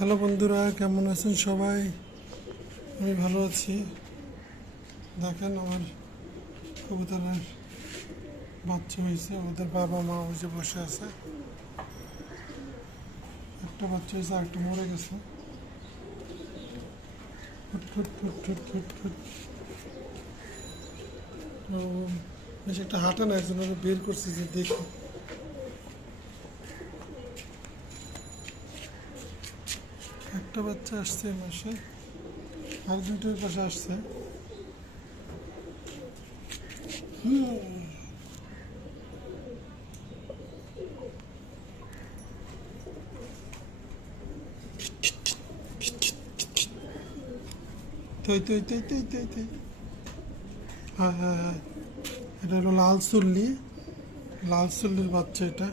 Hello বন্ধুরা, কেমন আছেন সবাই? আমি ভালো আছি। দেখেন আমার কবুতরের বাচ্চা হয়েছে, ওদের বাবা মা ওই যে বসে আছে। একটা বাচ্চা হয়েছে, আরেকটা মরে গেছে। ফুট ফুট ফুট ফুট ফুট ফুট। ও বেশ একটা হাঁটা না, একজন ওকে বের করছে যে দেখি। একটা বাচ্চা আসছে এই মাসে, আর দুইটার পাশে আসছে। তুই তুই তুই তুই তুই তুই হ্যাঁ হ্যাঁ হ্যাঁ, এটা হলো লাল চুল্লি, লাল চুল্লির বাচ্চা এটা।